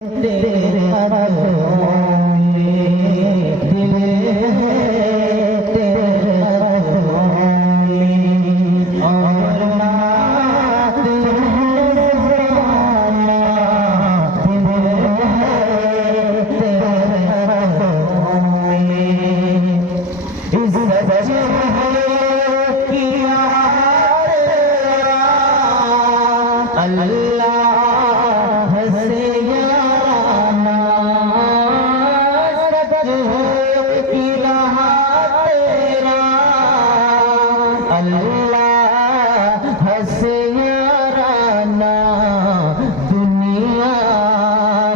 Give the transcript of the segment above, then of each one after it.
तेरे हाथों में दिल है, तेरे हाथों में और नात है ज़माना, दिल है तेरे हाथों में। इस सच है कि यार अल्लाह से याराना, सच है कि रहा तेरा अल्लाह से याराना, दुनिया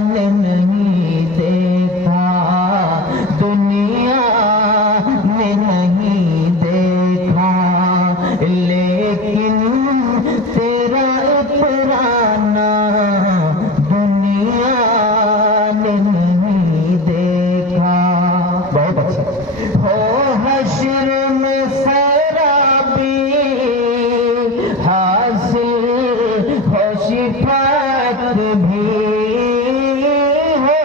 ने नहीं देखा, दुनिया ने नहीं देखा, लेकिन तेरा इतराना दुनिया ने नहीं देखा। बहुत अच्छा। हो हश्र में सराबी हासिल हो शिफात भी, हो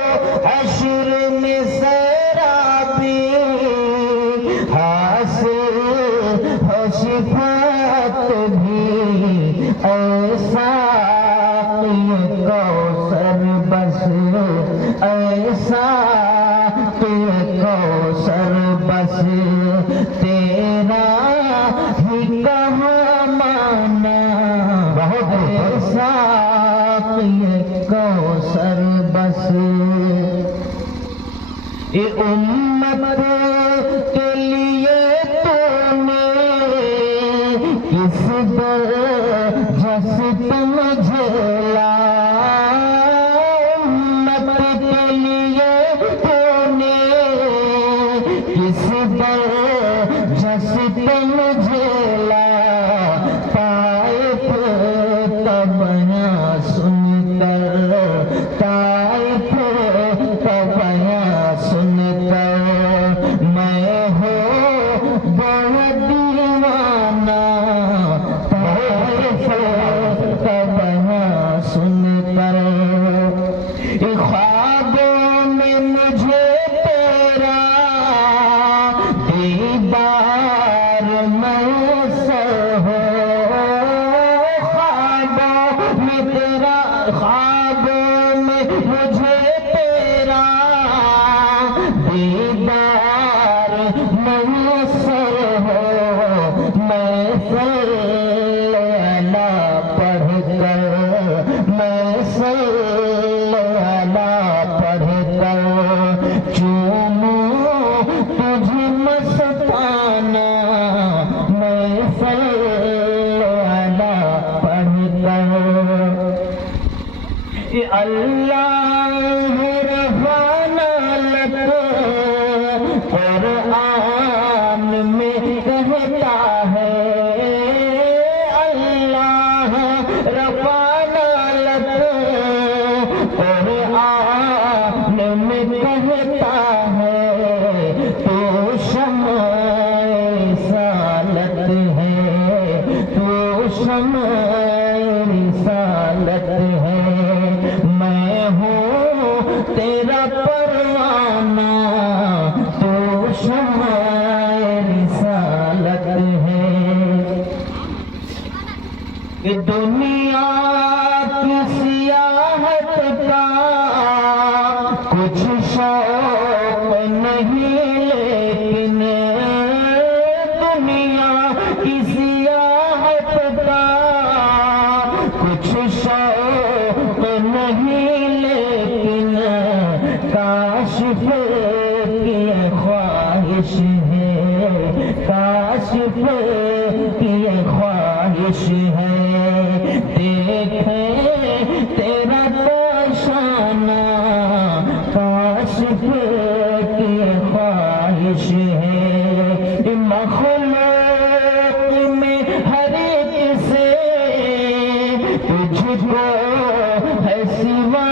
हश्र में सराबी हासिल हो शिफात भी, ऐसा ये कौसर बस, ऐसा ये कौसर बस तेरा ही कहाँ माना, ऐसा ये कौसर बस ये उम्मत के लिए तूने किस दर्जा सितम झेला, उम्मत के लिए तूने किस दर्जा सितम झेला, ताइफ का बयां सुनकर, ताइफ का बयां सुनकर मैं हो बड़ा दीवाना, ताइफ का बयां सुनकर। ख्वाबों में मुझे तेरा दीदार मैसर हो, ख्वाबों में तेरा, ख्वाबों में मुझे तेरा दीदार मैसर हो, मैं सल्ला पढ़कर, मैं सल्ला पढ़कर चूमूं तुझे मस्ताना, मैं सल्ला पढ़कर। ये अल्लाह रफ़ाना लक कुरान में कहता है, अल्लाह रफ़ाना लक कुरान में कहता है, तो शम्अ रिसालत है, तो शम्अ रिसालत है, मैं हूँ तेरा परवाना, तो शम्अ रिसालत है। ये दुनिया की सियाहत का कुछ शौक नहीं, लेकिन दुनिया की सियाहत का कुछ शौक नहीं, लेकिन काशिफ की ख्वाहिश है, काशिफ की ख्वाहिश है, देखे तेरा तशाना, काशिफ की ख्वाहिश है। मखलूक में हर एक से तुझको है सिवा